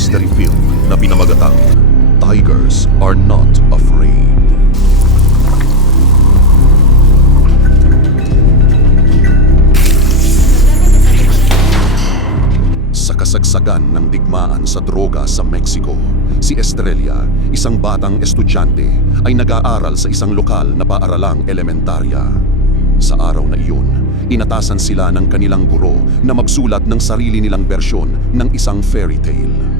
mystery film na pinamagatang Tigers Are Not Afraid. Sa kasagsagan ng digmaan sa droga sa Mexico, si Estrella, isang batang estudyante, ay nag-aaral sa isang lokal na paaralang elementarya. Sa araw na iyon, inatasan sila ng kanilang guro na magsulat ng sarili nilang bersyon ng isang fairy tale.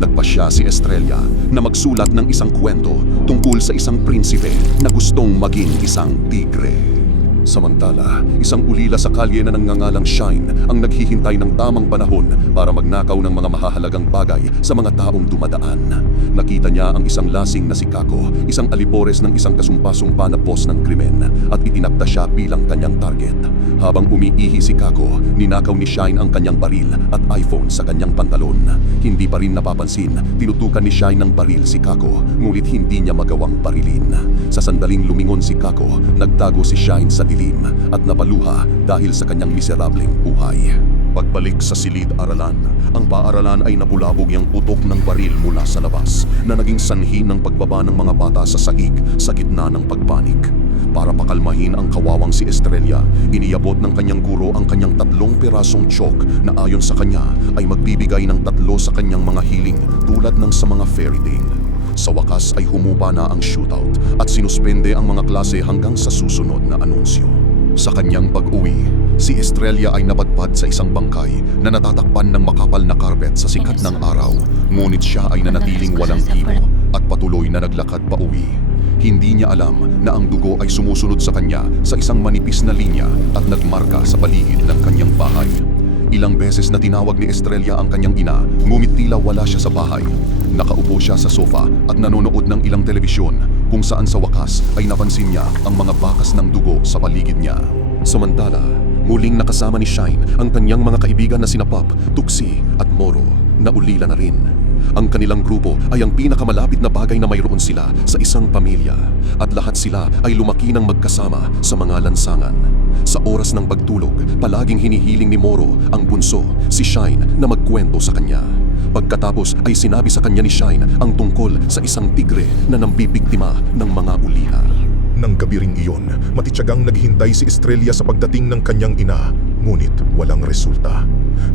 Nagpasya si Estrella na magsulat ng isang kwento tungkol sa isang prinsipe na gustong maging isang tigre. Samantala, isang ulila sa kalye na nangangalang Shine ang naghihintay ng tamang panahon para magnakaw ng mga mahahalagang bagay sa mga taong dumadaan. Nakita niya ang isang lasing na si Kako, isang alipores ng isang kasumpasumpa na boss ng krimen at itinakda siya bilang kanyang target. Habang umiihi si Kako, ninakaw ni Shine ang kanyang baril at iPhone sa kanyang pantalon. Hindi pa rin napapansin, tinutukan ni Shine ng baril si Kako, ngunit hindi niya magawang barilin. Sa sandaling lumingon si Kako, nagtago si Shine sa dilim at napaluha dahil sa kanyang miserableng buhay. Pagbalik sa silid-aralan, ang paaralan ay nabulabog yung putok ng baril mula sa labas na naging sanhi ng pagbaba ng mga bata sa sahig sa gitna ng pagpanik. Para pakalmahin ang kawawang si Estrella, iniyabot ng kanyang guro ang kanyang tatlong pirasong chok na ayon sa kanya ay magbibigay ng tatlo sa kanyang mga hiling tulad ng sa mga fairy tale. Sa wakas ay humupa na ang shootout at sinuspende ang mga klase hanggang sa susunod na anunsyo. Sa kanyang pag-uwi, si Estrella ay napadpad sa isang bangkay na natatakpan ng makapal na karpet sa sikat ng araw. Ngunit siya ay nanatiling walang himo at patuloy na naglakad pa uwi. Hindi niya alam na ang dugo ay sumusunod sa kanya sa isang manipis na linya at nagmarka sa paligid ng kanyang bahay. Ilang beses na tinawag ni Estrella ang kanyang ina, ngunit tila wala siya sa bahay. Nakaupo siya sa sofa at nanonood ng ilang telebisyon kung saan sa wakas ay napansin niya ang mga bakas ng dugo sa paligid niya. Samantala, muling nakasama ni Shine ang kanyang mga kaibigan na sina Pop, Tuxi at Moro na ulila na rin. Ang kanilang grupo ay ang pinakamalapit na bagay na mayroon sila sa isang pamilya at lahat sila ay lumaki ng magkasama sa mga lansangan. Sa oras ng pagtulog, palaging hinihiling ni Moro ang bunso, si Shine, na magkwento sa kanya. Pagkatapos ay sinabi sa kanya ni Shine ang tungkol sa isang tigre na nambibiktima ng mga ulila. Nang gabi ring iyon, matityagang naghintay si Estrella sa pagdating ng kanyang ina, ngunit walang resulta.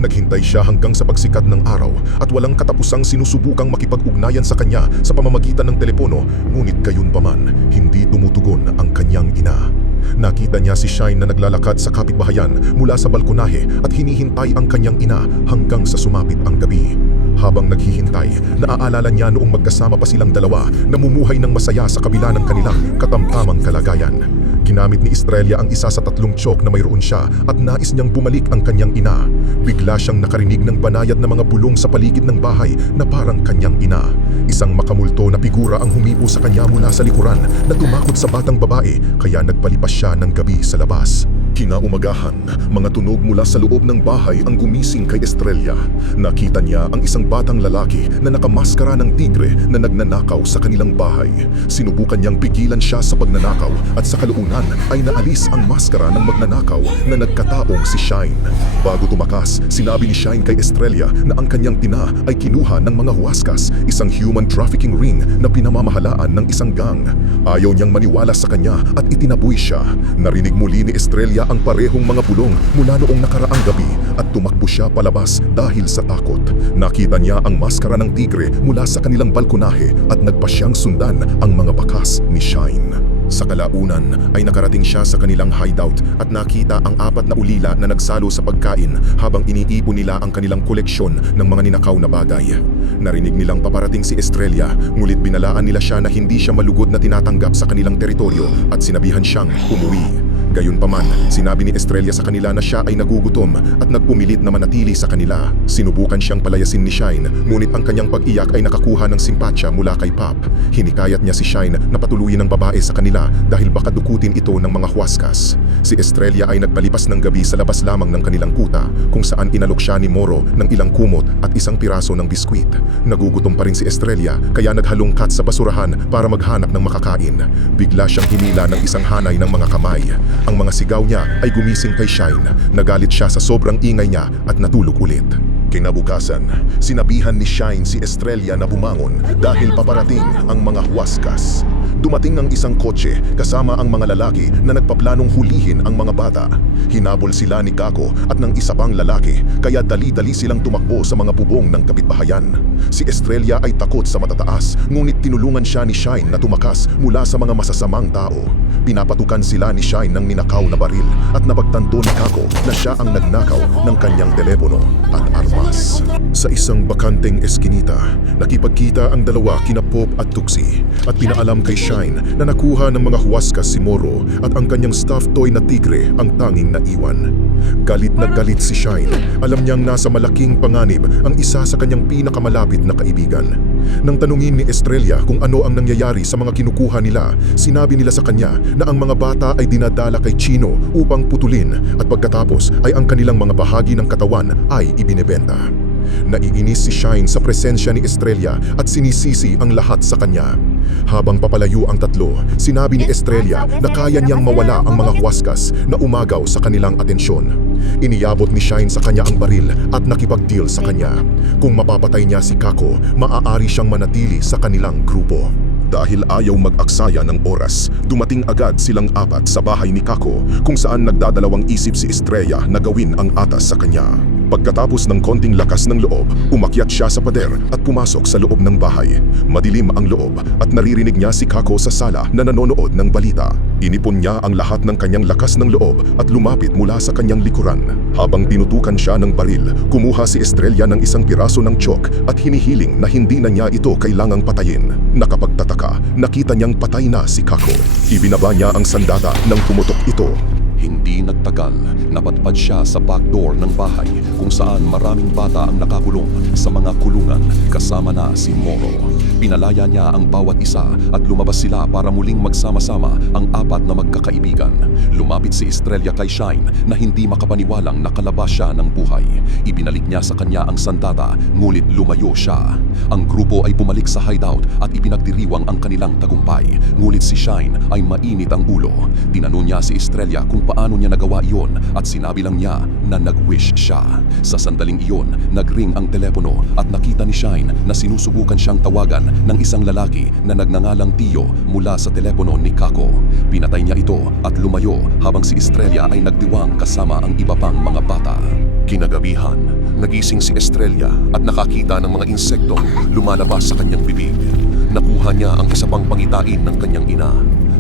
Naghintay siya hanggang sa pagsikat ng araw at walang katapusang sinusubukang makipag-ugnayan sa kanya sa pamamagitan ng telepono, ngunit gayon paman, hindi tumutugon ang kanyang ina. Nakita niya si Shine na naglalakad sa kapitbahayan mula sa balkonahe at hinihintay ang kanyang ina hanggang sa sumapit ang gabi. Habang naghihintay, naaalala niya noong magkasama pa silang dalawa na mumuhay ng masaya sa kabila ng kanilang katamtamang kalagayan. Ginamit ni Estrella ang isa sa tatlong chok na mayroon siya at nais niyang bumalik ang kanyang ina. Bigla siyang nakarinig ng banayad na mga bulong sa paligid ng bahay na parang kanyang ina. Isang makamulto na figura ang humipo sa kanya mula sa likuran na tumakot sa batang babae kaya nagpalipas siya ng gabi sa labas. Kinaumagahan, mga tunog mula sa loob ng bahay ang gumising kay Estrella. Nakita niya ang isang batang lalaki na nakamaskara ng tigre na nagnanakaw sa kanilang bahay. Sinubukan niyang pigilan siya sa pagnanakaw at sa kalaunan ay naalis ang maskara ng magnanakaw na nagkataong si Shine. Bago tumakas, sinabi ni Shine kay Estrella na ang kanyang tina ay kinuha ng mga huaskas, isang human trafficking ring na pinamamahalaan ng isang gang. Ayaw niyang maniwala sa kanya at itinaboy siya. Narinig muli ni Estrella ang parehong mga bulong mula noong nakaraang gabi at tumakbo siya palabas dahil sa takot. Nakita niya ang maskara ng tigre mula sa kanilang balkonahe at nagpa siyang sundan ang mga bakas ni Shine. Sa kalaunan ay nakarating siya sa kanilang hideout at nakita ang apat na ulila na nagsalo sa pagkain habang iniipon nila ang kanilang koleksyon ng mga ninakaw na bagay. Narinig nilang paparating si Estrella ngulit binalaan nila siya na hindi siya malugod na tinatanggap sa kanilang teritoryo at sinabihan siyang umuwi. Gayunpaman, sinabi ni Estrella sa kanila na siya ay nagugutom at nagpumilit na manatili sa kanila. Sinubukan siyang palayasin ni Shine, ngunit ang kanyang pag-iyak ay nakakuha ng simpatya mula kay Pop. Hinikayat niya si Shine na patuluyin ng babae sa kanila dahil baka dukutin ito ng mga huaskas. Si Estrella ay nagpalipas ng gabi sa labas lamang ng kanilang kuta kung saan inalok siya ni Moro ng ilang kumot at isang piraso ng biskwit. Nagugutom pa rin si Estrella kaya naghalungkat sa basurahan para maghanap ng makakain. Bigla siyang hinila ng isang hanay ng mga kamay. Ang mga sigaw niya ay gumising kay Shine. Nagalit siya sa sobrang ingay niya at natulog ulit. Kinabukasan, sinabihan ni Shine si Estrella na bumangon dahil paparating ang mga huwaskas. Dumating ang isang kotse kasama ang mga lalaki na nagpaplanong hulihin ang mga bata. Hinabol sila ni Kako at ng isa pang lalaki kaya dali-dali silang tumakbo sa mga bubong ng kapitbahayan. Si Estrella ay takot sa matataas ngunit tinulungan siya ni Shine na tumakas mula sa mga masasamang tao. Pinapatukan sila ni Shine ng ninakaw na baril at napagtanto ni Kako na siya ang nagnakaw ng kanyang telepono at armas. Sa isang bakanteng eskinita, nakipagkita ang dalawa kina Pop at Tuxi at pinaalam kay Shine na nakuha ng mga huwaskas si Moro at ang kanyang stuffed toy na tigre ang tanging naiwan. Galit na galit si Shine. Alam niyang nasa malaking panganib ang isa sa kanyang pinakamalapit na kaibigan. Nang tanungin ni Estrella kung ano ang nangyayari sa mga kinukuha nila, sinabi nila sa kanya na ang mga bata ay dinadala kay Chino upang putulin at pagkatapos ay ang kanilang mga bahagi ng katawan ay ibinebenta. Naiinis si Shine sa presensya ni Estrella at sinisisi ang lahat sa kanya. Habang papalayo ang tatlo, sinabi ni Estrella na kaya niyang mawala ang mga huwaskas na umagaw sa kanilang atensyon. Iniyabot ni Shine sa kanya ang baril at nakipag-deal sa kanya. Kung mapapatay niya si Kako, maaari siyang manatili sa kanilang grupo. Dahil ayaw mag-aksaya ng oras, dumating agad silang apat sa bahay ni Kako kung saan nagdadalawang isip si Estrella na gawin ang atas sa kanya. Pagkatapos ng konting lakas ng loob, umakyat siya sa pader at pumasok sa loob ng bahay. Madilim ang loob at naririnig niya si Kako sa sala na nanonood ng balita. Inipon niya ang lahat ng kanyang lakas ng loob at lumapit mula sa kanyang likuran. Habang tinutukan siya ng baril, kumuha si Estrella ng isang piraso ng chok at hinihiling na hindi na niya ito kailangang patayin. Nakapagtataka, nakita niyang patay na si Kako. Ibinaba niya ang sandata nang pumutok ito. Hindi nagtagal, napadpad siya sa back door ng bahay kung saan maraming bata ang nakakulong sa mga kulungan kasama na si Moro. Pinalaya niya ang bawat isa at lumabas sila para muling magsama-sama ang apat na magkakaibigan. Lumapit si Estrella kay Shine na hindi makapaniwalang nakalabas siya ng buhay. Ibinalik niya sa kanya ang sandata ngunit lumayo siya. Ang grupo ay bumalik sa hideout at ipinagdiriwang ang kanilang tagumpay. Ngunit si Shine ay mainit ang ulo. Tinanong niya si Estrella kung paano niya nagawa iyon at sinabi lang niya na nag-wish siya. Sa sandaling iyon, nagring ang telepono at nakita ni Shine na sinusubukan siyang tawagan ng isang lalaki na nagngangalang Tio mula sa telepono ni Kako. Pinatay niya ito at lumayo habang si Estrella ay nagdiwang kasama ang iba pang mga bata. Kinagabihan, nagising si Estrella at nakakita ng mga insektong lumalabas sa kanyang bibig. Nakuha niya ang isa pang pangitain ng kanyang ina.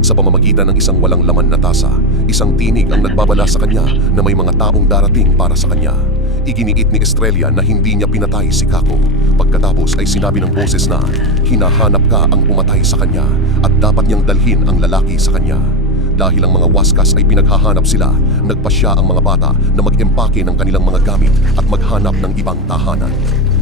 Sa pamamagitan ng isang walang laman na tasa, isang tinig ang nagbabala sa kanya na may mga taong darating para sa kanya. Iginiit ni Estrella na hindi niya pinatay si Kako. Pagkatapos ay sinabi ng boses na hinahanap ka ang pumatay sa kanya at dapat niyang dalhin ang lalaki sa kanya. Dahil ang mga waskas ay pinaghahanap sila, nagpasya ang mga bata na mag-empake ng kanilang mga gamit at maghanap ng ibang tahanan.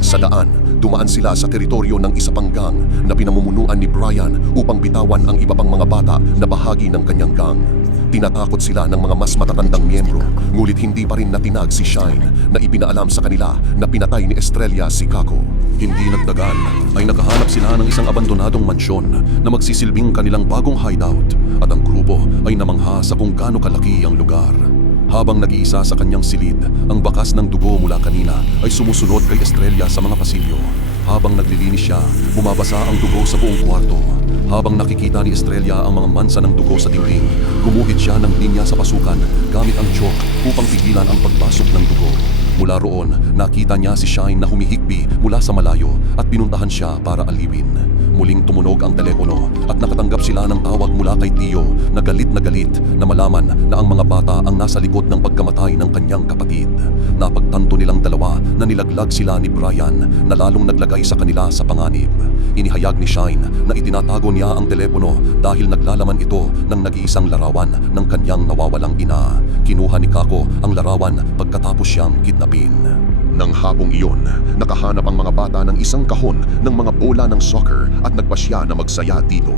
Sa daan, dumaan sila sa teritoryo ng isa pang gang na pinamumunuan ni Brian upang bitawan ang iba pang mga bata na bahagi ng kanyang gang. Tinatakot sila ng mga mas matatandang miyembro, ngulit hindi pa rin natinag si Shine na ipinaalam sa kanila na pinatay ni Estrella si Kako. Hindi nagtagal ay nakahanap sila ng isang abandonadong mansyon na magsisilbing kanilang bagong hideout at ang grupo ay namangha sa kung gaano kalaki ang lugar. Habang nag-iisa sa kanyang silid, ang bakas ng dugo mula kanina ay sumusunod kay Estrella sa mga pasilyo. Habang naglilinis siya, bumabasa ang dugo sa buong kwarto. Habang nakikita ni Estrella ang mga mansa ng dugo sa dingding, gumuhit siya ng linya sa pasukan gamit ang chok upang pigilan ang pagpasok ng dugo. Mula roon, nakita niya si Shine na humihikbi mula sa malayo at pinuntahan siya para alipin. Muling tumunog ang telepono at nakatanggap sila ng tawag mula kay Tio na galit na galit na malaman na ang mga bata ang nasa likod ng pagkamatay ng kanyang kapatid. Napagtanto nilang dalawa na nilaglag sila ni Brian na lalong naglagay sa kanila sa panganib. Inihayag ni Shine na itinatago niya ang telepono dahil naglalaman ito ng nag-iisang larawan ng kanyang nawawalang ina. Kinuha ni Kako ang larawan pagkatapos siyang kidnapin. Nang hapong iyon, nakahanap ang mga bata ng isang kahon ng mga bola ng soccer at nagpasya na magsaya dito.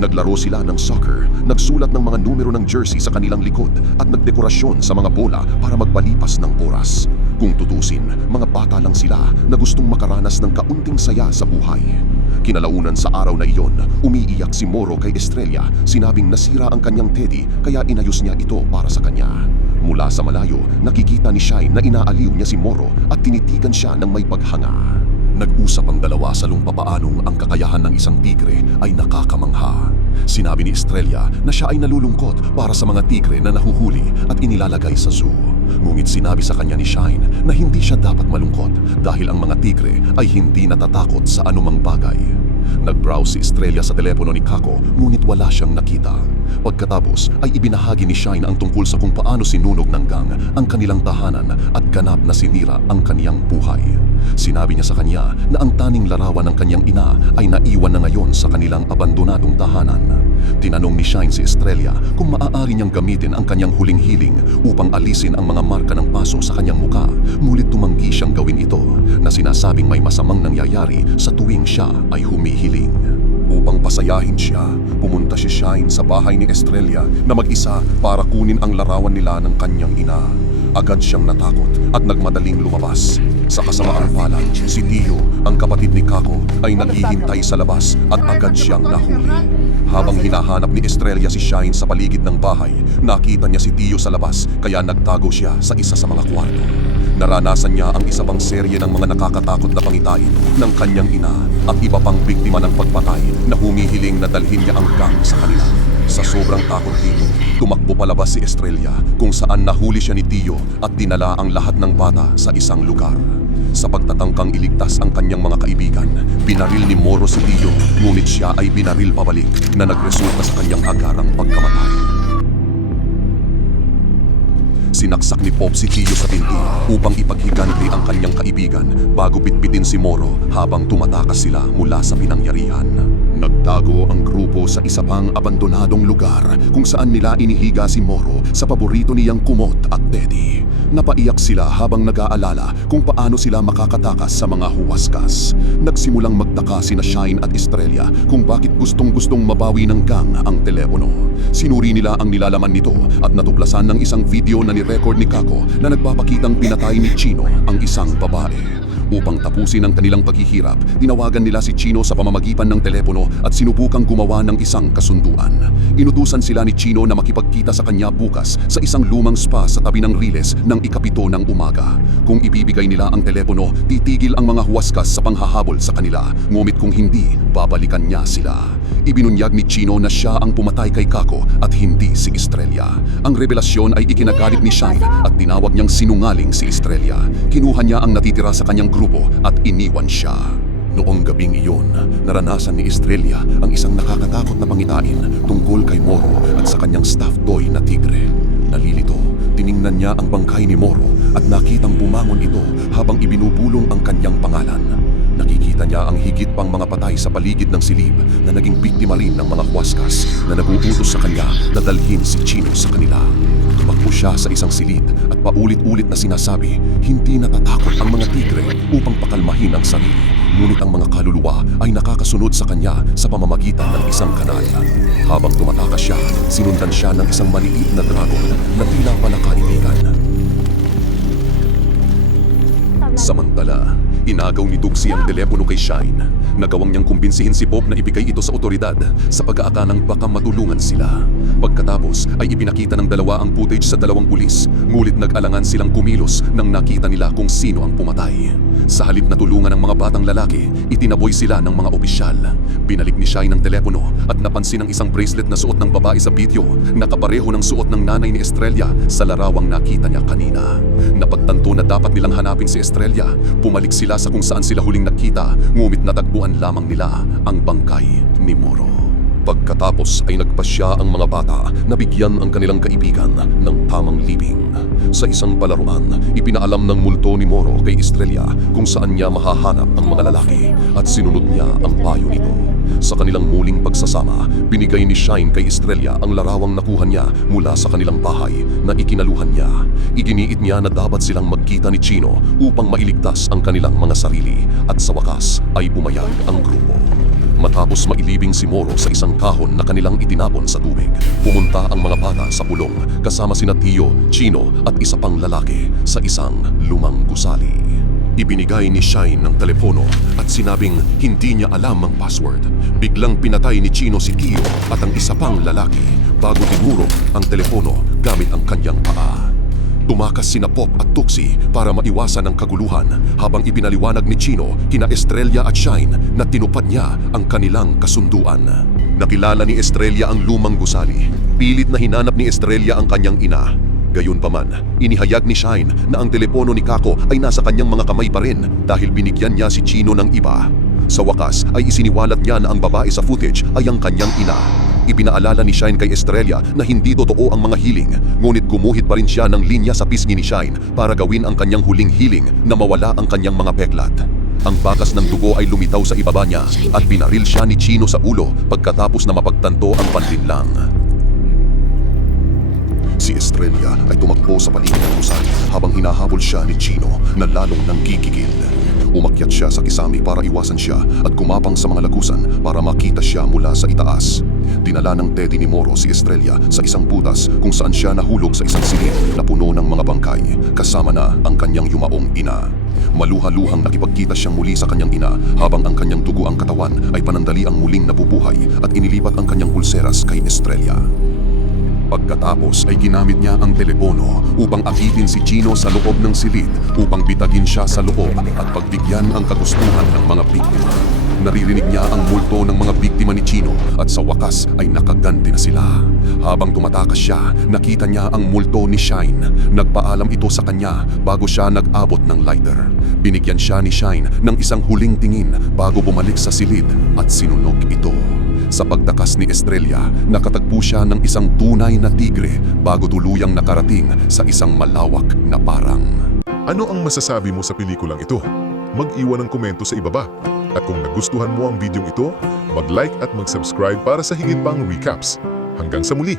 Naglaro sila ng soccer, nagsulat ng mga numero ng jersey sa kanilang likod at nagdekorasyon sa mga bola para magpalipas ng oras. Kung tutusin, mga bata lang sila na gustong makaranas ng kaunting saya sa buhay. Kinalaunan sa araw na iyon, umiiyak si Moro kay Estrella, sinabing nasira ang kanyang teddy kaya inayos niya ito para sa kanya. Mula sa malayo, nakikita ni Shine na inaaliw niya si Moro at tinitigan siya ng may paghanga. Nag-usap ang dalawa sa papaanong ang kakayahan ng isang tigre ay nakakamangha. Sinabi ni Estrella na siya ay nalulungkot para sa mga tigre na nahuhuli at inilalagay sa zoo. Ngunit sinabi sa kanya ni Shine na hindi siya dapat malungkot dahil ang mga tigre ay hindi natatakot sa anumang bagay. Nag-browse si Estrella sa telepono ni Kako ngunit wala siyang nakita. Pagkatapos ay ibinahagi ni Shine ang tungkol sa kung paano sinunog ng gang ang kanilang tahanan at ganap na sinira ang kaniyang buhay. Sinabi niya sa kanya na ang taning larawan ng kanyang ina ay naiwan na ngayon sa kanilang abandonadong tahanan. Tinanong ni Shine si Estrella kung maaari niyang gamitin ang kanyang huling hiling upang alisin ang mga marka ng paso sa kanyang muka. Ngunit tumanggi siyang gawin ito na sinasabing may masamang nangyayari sa tuwing siya ay humihiling. Upang pasayahin siya, pumunta si Shine sa bahay ni Estrella na mag-isa para kunin ang larawan nila ng kanyang ina. Agad siyang natakot at nagmadaling lumabas. Sa kasamaang palad, si Tio, ang kapatid ni Kako, ay naghihintay sa labas at agad siyang nahuli. Habang hinahanap ni Estrella si Shine sa paligid ng bahay, nakita niya si Tio sa labas kaya nagtago siya sa isa sa mga kwarto. Naranasan niya ang isa pang serye ng mga nakakatakot na pangitain ng kanyang ina at iba pang biktima ng pagpatay na humihiling na dalhin niya ang gang sa kanila. Sa sobrang takot dito, tumakbo palabas si Estrella kung saan nahuli siya ni Tio at dinala ang lahat ng bata sa isang lugar. Sa pagtatangkang iligtas ang kanyang mga kaibigan, binaril ni Moro si Tio ngunit siya ay binaril pabalik na nagresulta sa kanyang agarang pagkamatay. Sinaksak ni Pop si Tio sa pinto upang ipaghiganti ang kanyang kaibigan bago bitbitin si Moro habang tumatakas sila mula sa pinangyarihan. Nagtago ang grupo sa isa pang abandonadong lugar kung saan nila inihiga si Moro sa paborito niyang kumot at teddy. Napaiyak sila habang nag-aalala kung paano sila makakatakas sa mga huwaskas. Nagsimulang magtaka sina Shine at Estrella kung bakit gustong-gustong mabawi ng gang ang telepono. Sinuri nila ang nilalaman nito at natuklasan ng isang video na ni-record ni Kako na nagpapakitang pinatay ni Chino ang isang babae. Upang tapusin ang kanilang paghihirap, tinawagan nila si Chino sa pamamagitan ng telepono at sinubukang gumawa ng isang kasunduan. Inutusan sila ni Chino na makipagkita sa kanya bukas sa isang lumang spa sa tabi ng Riles ng ikapito ng umaga. Kung ibibigay nila ang telepono, titigil ang mga huwaskas sa panghahabol sa kanila. Ngumit kung hindi, babalikan niya sila. Ibinunyag ni Chino na siya ang pumatay kay Kako at hindi si Estrella. Ang revelasyon ay ikinagalit ni Shine at tinawag niyang sinungaling si Estrella. Kinuha niya ang natitira sa kanyang grupo at iniwan siya. Noong gabing iyon, naranasan ni Estrella ang isang nakakatakot na pangitain tungkol kay Moro at sa kanyang stuffed toy na tigre. Nalilito, tiningnan niya ang bangkay ni Moro at nakitang bumangon ito habang ibinubulong ang kanyang pangalan. Nakikita niya ang higit pang mga patay sa paligid ng silib na naging biktima rin ng mga huwaskas na naguutos sa kanya na dalhin si Chino sa kanila. Tumakbo siya sa isang silid at paulit-ulit na sinasabi, hindi natatakot ang mga tigre upang pakalmahin ang sarili. Ngunit ang mga kaluluwa ay nakakasunod sa kanya sa pamamagitan ng isang kanal. Habang tumatakas siya, sinundan siya ng isang maliit na dragon na tila pala kaibigan. Samantala, inagaw ni Duxie ang telepono kay Shine. Nagawang niyang kumbinsihin si Pop na ibigay ito sa otoridad sa pag-aakalang baka matulungan sila. Pagkatapos ay ipinakita ng dalawa ang footage sa dalawang pulis, ngulit nag-alangan silang kumilos nang nakita nila kung sino ang pumatay. Sa halip na tulungan ng mga batang lalaki, itinaboy sila ng mga opisyal. Binalik ni Shine ang telepono at napansin ang isang bracelet na suot ng babae sa video na kapareho ng suot ng nanay ni Estrella sa larawang nakita niya kanina. Napagtanto na dapat nilang hanapin si Estrella. Pumalik sila sa kung saan sila huling nakita, ngumit natagpuan lamang nila ang bangkay ni Moro. Pagkatapos ay nagpasya ang mga bata na bigyan ang kanilang kaibigan ng tamang libing. Sa isang palaruan, ipinaalam ng multo ni Moro kay Estrella kung saan niya mahahanap ang mga lalaki at sinunod niya ang payo nito. Sa kanilang muling pagsasama, binigay ni Shine kay Estrella ang larawang nakuha niya mula sa kanilang bahay na ikinaluhan niya. Iginiit niya na dapat silang magkita ni Chino upang mailigtas ang kanilang mga sarili at sa wakas ay bumayag ang grupo. Matapos mailibing si Moro sa isang kahon na kanilang itinapon sa tubig, pumunta ang mga bata sa pulong kasama sina Tio, Chino at isa pang lalaki sa isang lumang gusali. Ibinigay ni Shine ng telepono at sinabing hindi niya alam ang password. Biglang pinatay ni Chino si Tio at ang isa pang lalaki bago dinurog ang telepono gamit ang kanyang paa. Tumakas sina Pop at Tuxi para maiwasan ang kaguluhan habang ipinaliwanag ni Chino kina Estrella at Shine na tinupad niya ang kanilang kasunduan. Nakilala ni Estrella ang lumang gusali. Pilit na hinanap ni Estrella ang kanyang ina. Gayunpaman, inihayag ni Shine na ang telepono ni Kako ay nasa kanyang mga kamay pa rin dahil binigyan niya si Chino ng iba. Sa wakas ay isiniwalat niya na ang babae sa footage ay ang kanyang ina. Ipinaalala ni Shine kay Estrella na hindi totoo ang mga hiling, ngunit gumuhit pa rin siya ng linya sa pisngi ni Shine para gawin ang kanyang huling hiling na mawala ang kanyang mga peklat. Ang bakas ng dugo ay lumitaw sa ibaba niya at binaril siya ni Chino sa ulo pagkatapos na mapagtanto ang panlinlang. Si Estrella ay tumakbo sa paligid ng gusali habang hinahabol siya ni Chino na lalong nanggigigil. Umakyat siya sa kisami para iwasan siya at kumapang sa mga lagusan para makita siya mula sa itaas. Dinala ng Teddy ni Moro si Estrella sa isang butas kung saan siya nahulog sa isang silid na puno ng mga bangkay kasama na ang kanyang yumaong ina. Maluha-luhang nakipagkita siyang muli sa kanyang ina habang ang kanyang dugo ang katawan ay panandali ang muling nabubuhay at inilipat ang kanyang pulseras kay Estrella. Pagkatapos ay ginamit niya ang telepono upang akitin si Chino sa loob ng silid upang bitagin siya sa loob at pagbigyan ang kagustuhan ng mga biktima. Naririnig niya ang multo ng mga biktima ni Chino at sa wakas ay nakaganti na sila. Habang tumatakas siya, nakita niya ang multo ni Shine. Nagpaalam ito sa kanya bago siya nag-abot ng lighter. Binigyan siya ni Shine ng isang huling tingin bago bumalik sa silid at sinunog ito. Sa pagtakas ni Estrella, nakatagpo siya ng isang tunay na tigre bago tuluyang nakarating sa isang malawak na parang. Ano ang masasabi mo sa pelikulang ito? Mag-iwan ng komento sa ibaba. At kung nagustuhan mo ang videong ito, mag-like at mag-subscribe para sa higit pang recaps. Hanggang sa muli!